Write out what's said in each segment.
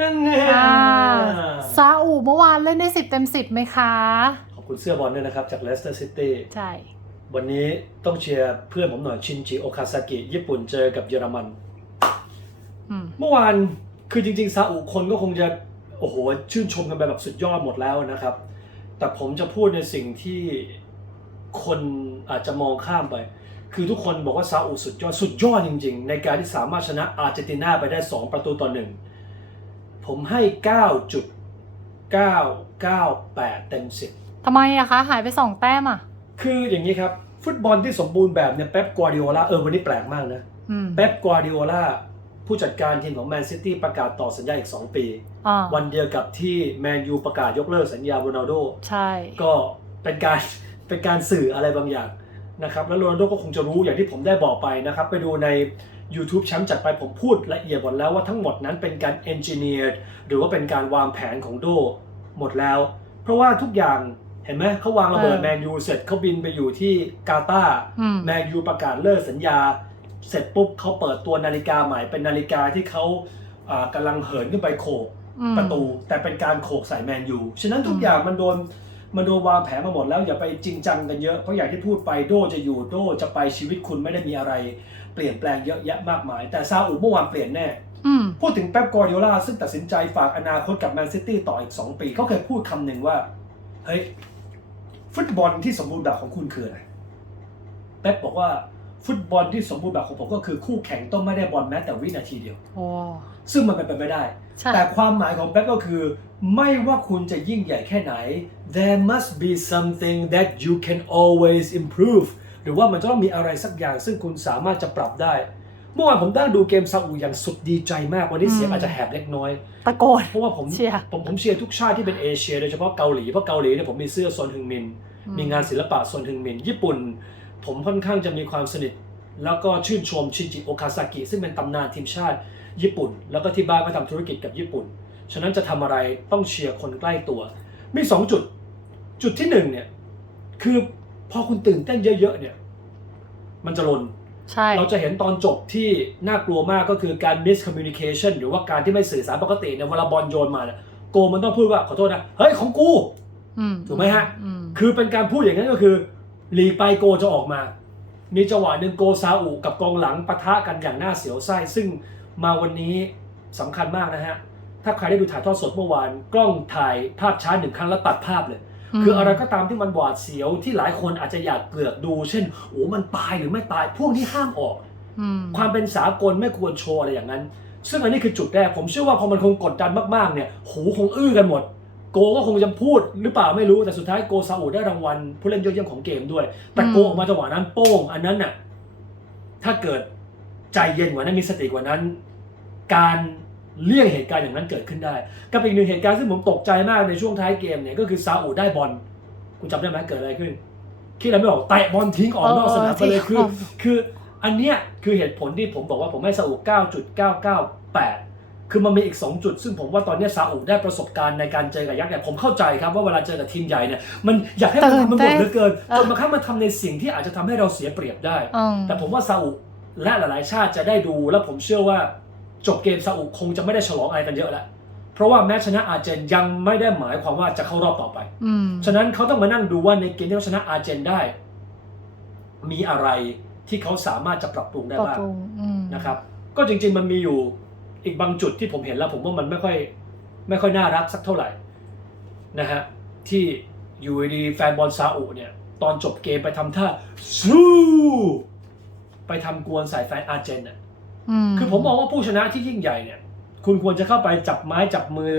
นั่นแน่อ่าซาอุเมื่อวานเล่นได้สิบเต็มสิบไหมคะ ขอบคุณเสื้อบอลด้วยนะครับ จากเลสเตอร์ซิตี้ใช่ วันนี้ต้องเชียร์เพื่อนผมหน่อยชินจิโอคาซากิ ญี่ปุ่นเจอกับเยอรมันอืมเมื่อวานคือจริงๆซาอุคนก็คงจะ โอ้โห ชื่นชมกันไปแบบสุดยอดหมดแล้วนะครับ แต่ผมจะพูดในสิ่งที่คนอาจจะมองข้ามไป คือทุกคนบอกว่าซาอุสุดยอดสุดยอดจริง ๆ ในการที่สามารถชนะอาร์เจนตินาไปได้ 2 ประตูต่อหนึ่ง ผมให้ 9.998 เต็ม 10ทำไมอะคะ หายไปสองแต้มอะคืออย่างนี้ครับ ฟุตบอลที่สมบูรณ์แบบเนี่ยเป๊ปกัวดิโอลาเออวันนี้แปลกมากนะอืมเป๊ปกัวดิโอลาผู้จัดการทีมของแมนซิตี้ประกาศต่อสัญญาอีก 2 ปีอ่าวันเดียวกับที่แมนยูประกาศยกเลิกสัญญาโรนัลโดใช่ ก็เป็นการเป็นการสื่ออะไรบางอย่างนะครับแล้วโรนัลโดก็คงจะรู้อย่างที่ผมได้บอกไปนะครับ ไปดูใน YouTube แชมป์จัดไปผมพูดละเอียดหมดแล้วว่าทั้งหมดนั้นเป็นการ engineer หรือว่าเป็นการวางแผนของโดหมดแล้ว เพราะว่าทุกอย่างเห็นไหมเขาวางระเบิดแมนยูเสร็จเขาบินไปอยู่ที่กาตาร์อืมแมนยูประกาศเลิกสัญญา เสร็จปุ๊บเขาเปิดตัวนาฬิกาใหม่เป็นนาฬิกาที่เขาอ่ากำลังเหินขึ้นไปโขกอืมประตู แต่เป็นการโขกใส่แมนยูฉะนั้นทุกอืมอย่างมันโดน มันโดนวางแผนมาหมดแล้วอย่าไปจริงจังกันเยอะเพราะอย่างที่พูดไปโดจะอยู่โดจะไปชีวิตคุณไม่ได้มีอะไร เปลี่ยนแปลงเยอะแยะมากมาย แต่ซาอุเมื่อวานเปลี่ยนแน่อืมพูดถึงเป๊ปกวาร์ดิโอลาซึ่งตัดสินใจฝากอนาคตกับแมนซิตี้ต่ออีก 2 ปีเขาเคยพูดคำหนึ่งว่า เฮ้ย ฟุตบอลที่สมบูรณ์แบบของคุณคืออะไรเป๊ปบอกว่าฟุตบอลที่สมบูรณ์แบบของผมก็คือคู่แข่งต้องไม่ได้บอลแม้แต่วินาทีเดียวโอ้ซึ่งมันเป็นไปไม่ได้ ใช่ แต่ความหมายของเป๊ปก็คือ ไม่ว่าคุณจะยิ่งใหญ่แค่ไหน there must be something that you can always improve หรือว่ามันจะต้องมีอะไรสักอย่างซึ่งคุณสามารถจะปรับได้ เมื่อวานผมตั้งดูเกมซาอุอย่างสุดดีใจมาก วันนี้เสียงอาจจะแหบเล็กน้อย ตะโกน เพราะว่าผมเชียร์ ผมผมเชียร์ทุกชาติที่เป็นเอเชียโดยเฉพาะเกาหลี เพราะเกาหลีเนี่ยผมมีเสื้อซอนฮึงมินอืมมีงานศิลปะซอนฮึงมิน ญี่ปุ่น ผมค่อนข้างจะมีความสนิท แล้วก็ชื่นชมชินจิโอคาซากิซึ่งเป็นตำนานทีมชาติ ญี่ปุ่น แล้วก็ที่บ้านก็ทำธุรกิจกับญี่ปุ่น ฉะนั้นจะทำอะไรต้องเชียร์คนใกล้ตัว มีสองจุด จุดที่หนึ่งเนี่ยคือพอคุณตื่นเต้นเยอะๆเนี่ย มันจะลนใช่เราจะเห็นตอนจบที่น่ากลัวมากก็คือการ miscommunication หรือว่าการที่ไม่สื่อสารปกติเนี่ยเวลาบอลโยนมาเนี่ยโกมันต้องพูดว่าขอโทษนะ เฮ้ย ของกูอืมถูกไหมฮะอืมคือเป็นการพูดอย่างนั้นก็คือหลีกไปโกจะออกมา มีจังหวะหนึ่งโกซาอุกับกองหลังปะทะกันอย่างน่าเสียวไส้ซึ่ง มาวันนี้สำคัญมากนะฮะ ถ้าใครได้ดูถ่ายทอดสดเมื่อวาน กล้องถ่ายภาพช้าหนึ่งครั้งแล้วตัดภาพเลย คืออะไรก็ตามที่มันหวาดเสียวที่หลายคนอาจจะอยากเกือกดู เช่นโอ้มันตายหรือไม่ตายพวกนี้ห้ามออกอืมความเป็นสากลไม่ควรโชว์อะไรอย่างนั้น ซึ่งอันนี้คือจุดแรกผมเชื่อว่าพอมันคงกดดันมากๆเนี่ย หูคงอื้อกันหมด โกก็คงจะพูดหรือเปล่าไม่รู้แต่สุดท้ายโกซาอุได้รางวัลผู้เล่นยอดเยี่ยมของเกมด้วย แต่โกออกมาจังหวะนั้นโป้งอันนั้นน่ะถ้าเกิดใจเย็นกว่านั้นมีสติกว่านั้น การเลี่ยงเหตุการณ์อย่างนั้นเกิดขึ้นได้ กับอีกหนึ่งเหตุการณ์ซึ่งผมตกใจมากในช่วงท้ายเกมเนี่ยก็คือซาอุได้บอลคุณจำได้ไหมเกิดอะไรขึ้น คิดอะไรไม่ออกเตะบอลทิ้งออกนอกสนามไปเลยคือ คืออันเนี้ยคือเหตุผลที่ผมบอกว่าผมให้ซาอุ 9.998 คือมันมีอีก 2 จุด ซึ่งผมว่าตอนเนี้ยซาอุได้ประสบการณ์ในการเจอกับยักษ์เนี่ยผมเข้าใจครับว่าเวลาเจอกับทีมใหญ่เนี่ยมันอยากให้มันทำมันหมดเหลือเกินจนบางครั้งมันทำในสิ่งที่อาจจะทำให้เราเสียเปรียบได้อืมแต่ผมว่าซาอุและหลายๆ ชาติจะได้ดูและผมเชื่อว่า จบเกมซาอุคงจะไม่ได้ฉลองอะไรกันเยอะแล้ว เพราะว่าแม้ชนะอาร์เจนยังไม่ได้หมายความว่าจะเข้ารอบต่อไปอืมฉะนั้นเขาต้องมานั่งดูว่าในเกมที่เขาชนะอาร์เจนได้ มีอะไรที่เขาสามารถจะปรับปรุงได้ปรับบ้างปรุงอืมนะครับ ก็จริง ๆ มันมีอยู่อีกบางจุดที่ผมเห็นแล้ว ผมว่ามันไม่ค่อยไม่ค่อยน่ารักสักเท่าไหร่นะฮะที่อยู่ดีๆแฟนบอลซาอุเนี่ย ตอนจบเกมไปทำท่าสู้ไปทำกวนใส่แฟนอาร์เจนอะม คือผมมองว่าผู้ชนะที่ยิ่งใหญ่เนี่ย คุณควรจะเข้าไปจับไม้จับมือ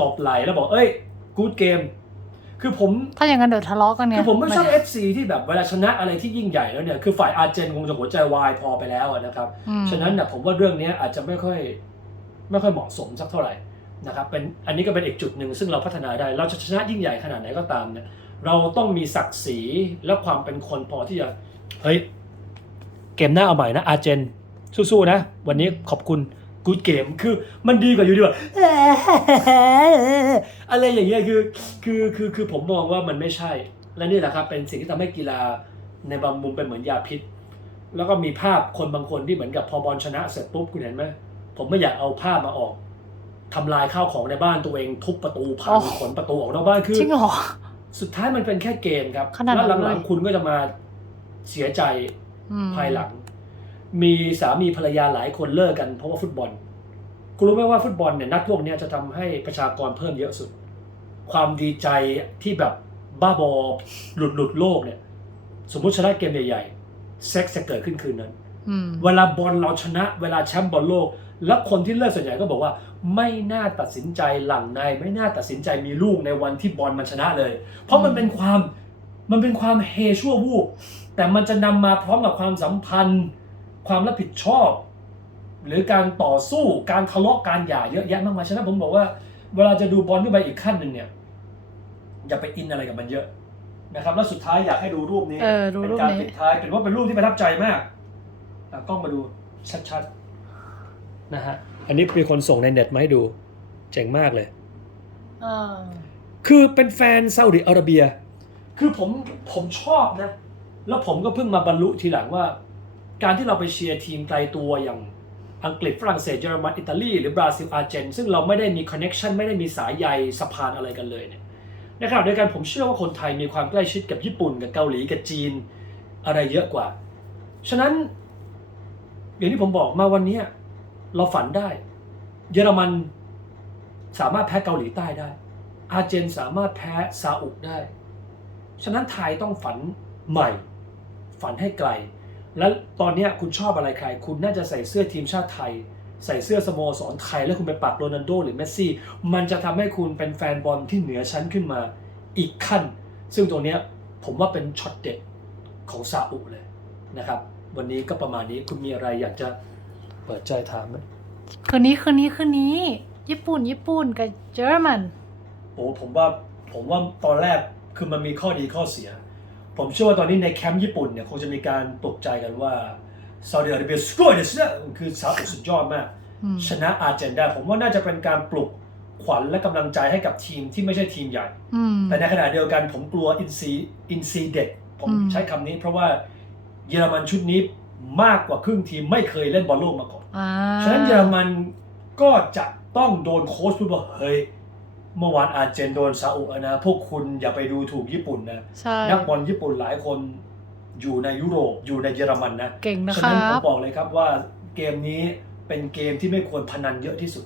ตบไหล่แล้วบอกเอ้ยกูดเกม คือผมถ้าอย่างนั้นเดี๋ยวทะเลาะกันไงคือผมไม่ชอบ FC ที่แบบเวลาชนะอะไรที่ยิ่งใหญ่แล้วเนี่ยคือฝ่ายอาร์เจนคงจะหัวใจวายพอไปแล้วอะนะครับอืมฉะนั้นนะผมว่าเรื่องนี้อาจจะไม่ค่อยไม่ค่อยเหมาะสมสักเท่าไหร่นะครับเป็นอันนี้ก็เป็นอีกจุดหนึ่งซึ่งเราพัฒนาได้ เราจะชนะยิ่งใหญ่ขนาดไหนก็ตามเนี่ยเราต้องมีศักดิ์ศรีและความเป็นคนพอที่จะเฮ้ยเกมหน้าเอาใหม่นะอาร์เจน สู้ๆนะ วันนี้ขอบคุณกูดเกมคือมันดีกว่าอยู่ดีกว่าอะไรอย่างเงี้ยคือคือคือคือผมมองว่ามันไม่ใช่ และนี่แหละครับเป็นสิ่งที่ทำให้กีฬาในบางมุมเป็นเหมือนยาพิษ แล้วก็มีภาพคนบางคนที่เหมือนกับพอบอลชนะเสร็จปุ๊บคุณเห็นไหมผมไม่อยากเอาภาพมาออกทำลายข้าวของในบ้านตัวเองทุบประตูพังโอ้ขนประตูออกนอกบ้านคือจริงเหรอสุดท้ายมันเป็นแค่เกมครับขนาดนั้นแล้วหลังเลยๆคุณก็จะมาเสียใจอืมภายหลัง มีสามีภรรยาหลายคนเลิกกันเพราะว่าฟุตบอลคุณรู้ไหมว่าฟุตบอลเนี่ยนัดพวกเนี้ยจะทำให้ประชากรเพิ่มเยอะสุด ความดีใจที่แบบบ้าบอหลุดหลุดโลกเนี่ย สมมุติชนะเกมใหญ่ๆเซ็กซ์จะเกิดขึ้นคืนนั้นอืมเวลาบอลเราชนะ เวลาแชมป์บอลโลก แล้วคนที่เลิกส่วนใหญ่ก็บอกว่า ไม่น่าตัดสินใจหลังใน ไม่น่าตัดสินใจมีลูกในวันที่บอลมันชนะเลย เพราะมันเป็นความมันเป็นความเฮชั่ววูบแต่มันจะนำมาพร้อมกับความสัมพันธ์ ความรับผิดชอบ หรือการต่อสู้การทะเลาะการหย่าเยอะแยะมากมายฉะนั้นผมบอกว่าเวลาจะดูบอลขึ้นไปอีกขั้นหนึ่งเนี่ยอย่าไปอินอะไรกับมันเยอะนะครับ แล้วสุดท้ายอยากให้ดูรูปนี้เออดูเป็นรูปการนี้ ปิดท้ายเป็นว่าเป็นรูปที่ประทับใจมากอะกล้องมาดูชัดๆนะฮะอันนี้มีคนส่งในเน็ตมาให้ดู เจ๋งมากเลย เออคือเป็นแฟนซาอุดิอาระเบีย คือผมผมชอบนะ แล้วผมก็เพิ่งมาบรรลุทีหลังว่า การที่เราไปเชียร์ทีมไกลตัวอย่างอังกฤษฝรั่งเศสเยอรมันอิตาลีหรือบราซิลอาร์เจนซึ่งเราไม่ได้มีคอนเน็ชันไม่ได้มีสายใยสะพานอะไรกันเลยเนี่ยในขณะเดียวกันผมเชื่อว่าคนไทยมีความใกล้ชิดกับญี่ปุ่นกับเกาหลีกับจีนอะไรเยอะกว่า ฉะนั้น อย่างที่ผมบอกมาวันนี้เราฝันได้ เยอรมันสามารถแพ้เกาหลีใต้ได้ อาร์เจนสามารถแพ้ซาอุได้ ฉะนั้นไทยต้องฝันใหม่ ฝันให้ไกล แล้วตอนเนี้ยคุณชอบอะไรใคร คุณน่าจะใส่เสื้อทีมชาติไทย ใส่เสื้อสโมสรไทย แล้วคุณไปปักโรนัลโดหรือเมสซี่ มันจะทำให้คุณเป็นแฟนบอลที่เหนือชั้นขึ้นมาอีกขั้น ซึ่งตรงเนี้ยผมว่าเป็นช็อตเด็ดของซาอุเลยนะครับ วันนี้ก็ประมาณนี้คุณมีอะไรอยากจะเปิดใจถามไหมคืนนี้คืนนี้คืนนี้ ญี่ปุ่น ญี่ปุ่นกับเยอรมันโอ้ผมว่าผมว่าตอนแรกคือมันมีข้อดีข้อเสีย ผมเชื่อว่าตอนนี้ในแคมป์ญี่ปุ่นเนี่ยคงจะมีการปลุกใจกันว่าซาอุดิอาระเบียสกอร์เดสเนี่ยคือซาอุสุดยอดมากอืมชนะอาร์เจนได้ผมว่าน่าจะเป็นการปลุกขวัญและกำลังใจให้กับทีมที่ไม่ใช่ทีมใหญ่อืมแต่ในขณะเดียวกันผมกลัวอินซีอินซีเด็กผมอืมใช้คำนี้เพราะว่าเยอรมันชุดนี้มากกว่าครึ่งทีมไม่เคยเล่นบอลโลกมาก่อนอ่าฉะนั้นเยอรมันก็จะต้องโดนโค้ชพูดว่าเฮ้ย เมื่อวานอาร์เจนโดนซาอุอะนะ พวกคุณอย่าไปดูถูกญี่ปุ่นนะ ใช่ นักบอลญี่ปุ่นหลายคนอยู่ในยุโรปอยู่ในเยอรมันนะเก่งนะฉะครันั้นผมบ บอกเลยครับว่าเกมนี้เป็นเกมที่ไม่ควรพนันเยอะที่สุด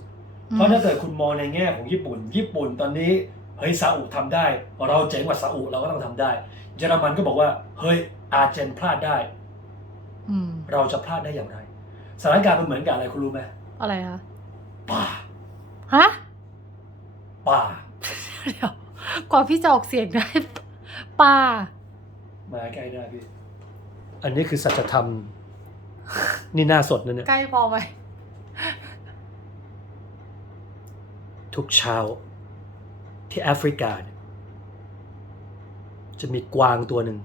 อืมเพราะถ้าเกิดคุณมองในแง่ของญี่ปุ่น ญี่ปุ่นตอนนี้เฮ้ยซาอุทำได้ เราเจ๋งกว่าซาอุเราก็ต้องทำได้ เยอรมันก็บอกว่าเฮ้ยอาร์เจนพลาดได้ อืม เราจะพลาดได้อย่างไรสถานการณ์มันเหมือนกับอะไรคุณรู้ไหมอะไรคะป่าฮะ ป่า เดี๋ยวกว่าพี่จะออกเสียงได้ป่ามาใกล้ได้พี่ อันนี้คือสัจธรรม นี่หน้าสดนะเนี่ย ใกล้พอไหมทุกเช้า ที่แอฟริกาเนี่ยจะมีกวางตัวหนึ่ง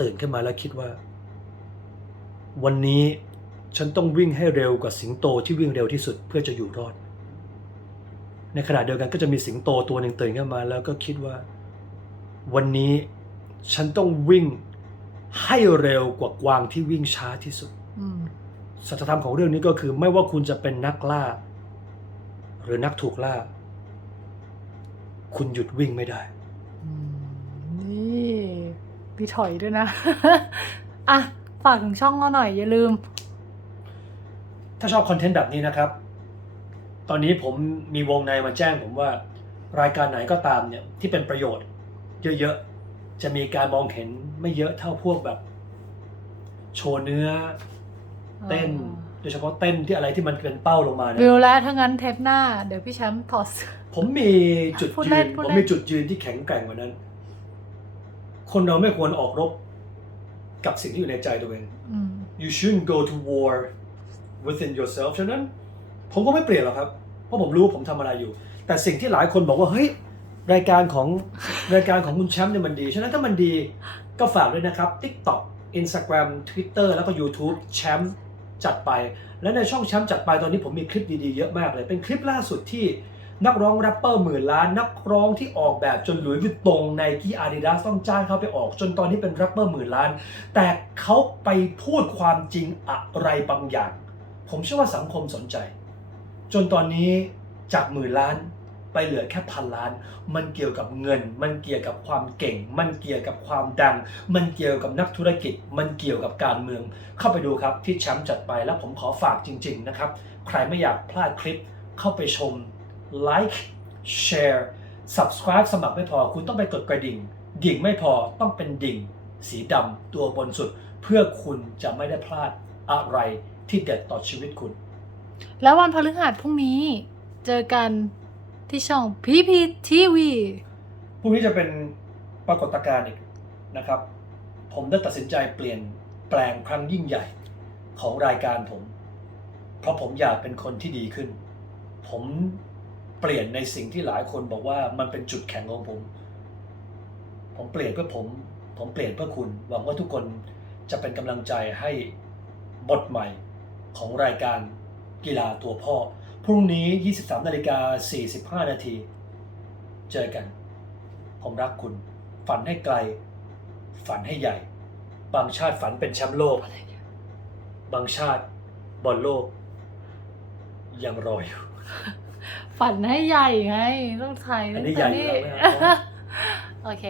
ตื่นขึ้นมาแล้วคิดว่า วันนี้ฉันต้องวิ่งให้เร็วกว่าสิงโตที่วิ่งเร็วที่สุดเพื่อจะอยู่รอด ในขณะเดียวกันก็จะมีสิงโตตัวหนึ่งตื่นขึ้นมา แล้วก็คิดว่า วันนี้ฉันต้องวิ่งให้เร็วกว่ากวางที่วิ่งช้าที่สุดอืมสัจธรรมของเรื่องนี้ก็คือ ไม่ว่าคุณจะเป็นนักล่า หรือนักถูกล่า คุณหยุดวิ่งไม่ได้อืมนี่มีถอยด้วยนะ อะ ฝากถึงช่องเราหน่อยอย่าลืม ถ้าชอบคอนเทนต์แบบนี้นะครับ ตอนนี้ผมมีวงในมาแจ้งผมว่ารายการไหนก็ตามเนี่ยที่เป็นประโยชน์ เยอะๆ จะมีการมองเห็นไม่เยอะเท่าพวกแบบ โชว์เนื้อ เต้นโดยเฉพาะเต้นที่อะไรที่มันเป็นเป้าลงมาเนี่ยวิวแล้วถ้างั้นเทปหน้าเดี๋ยวพี่แชมป์ถอดเสื้อ ผมมีจุดพูดยืเล่นนพูดผมเล่นมีจุดยืนที่แข็งแกร่งกว่านั้น คนเราไม่ควรออกรบกับสิ่งที่อยู่ในใจตัวเอง อืม you shouldn't go to war within yourself ฉะนั้น ผมก็ไม่เปลี่ยนหรอกครับ เพราะผมรู้ผมทำอะไรอยู่ แต่สิ่งที่หลายคนบอกว่าเฮ้ยรายการของรายการของคุณแชมป์เนี่ยมันดี ฉะนั้นถ้ามันดีก็ฝากด้วยนะครับ TikTok Instagram Twitter แล้วก็ YouTube แชมป์จัดไป และในช่องแชมป์จัดไปตอนนี้ผมมีคลิปดีๆเยอะมากเลย เป็นคลิปล่าสุดที่นักร้องแรปเปอร์หมื่นล้าน นักร้องที่ออกแบบจนหลุยส์วิตตงไนกี้อาดิดาสต้องจ้างเขาไปออก จนตอนนี้เป็นแรปเปอร์หมื่นล้าน แต่เขาไปพูดความจริงอะไรบางอย่าง ผมเชื่อว่าสังคมสนใจ จนตอนนี้จากหมื่นล้านไปเหลือแค่พันล้าน มันเกี่ยวกับเงิน มันเกี่ยวกับความเก่ง มันเกี่ยวกับความดัง มันเกี่ยวกับนักธุรกิจ มันเกี่ยวกับการเมือง เข้าไปดูครับที่แชมป์จัดไปแล้วผมขอฝากจริง ๆนะครับ ใครไม่อยากพลาดคลิปเข้าไปชม like share subscribe สมัครไม่พอ คุณต้องไปกดกระดิ่ง ดิ่งไม่พอต้องเป็นดิ่ง สีดำตัวบนสุด เพื่อคุณจะไม่ได้พลาดอะไรที่เด็ดต่อชีวิตคุณ แล้ววันพฤหัสพรุ่งนี้เจอกันที่ช่อง PPTV พรุ่งนี้จะเป็นปรากฏการณ์อีกนะครับ ผมได้ตัดสินใจเปลี่ยนแปลงครั้งยิ่งใหญ่ของรายการผม เพราะผมอยากเป็นคนที่ดีขึ้น ผมเปลี่ยนในสิ่งที่หลายคนบอกว่ามันเป็นจุดแข็งของผม ผมเปลี่ยนเพื่อผม ผมเปลี่ยนเพื่อคุณ หวังว่าทุกคนจะเป็นกำลังใจให้บทใหม่ของรายการ กีฬาตัวพ่อ พรุ่งนี้ 23นาฬิกา45 นาที เจอกัน ผมรักคุณ ฝันให้ไกล ฝันให้ใหญ่ บางชาติฝันเป็นแชมป์โลก บางชาติบอลโลก ยังรออยู่ฝันให้ใหญ่ไง ต้องไทยอันนี้ใหญ่อยู่แล้วไม่เอา โอเค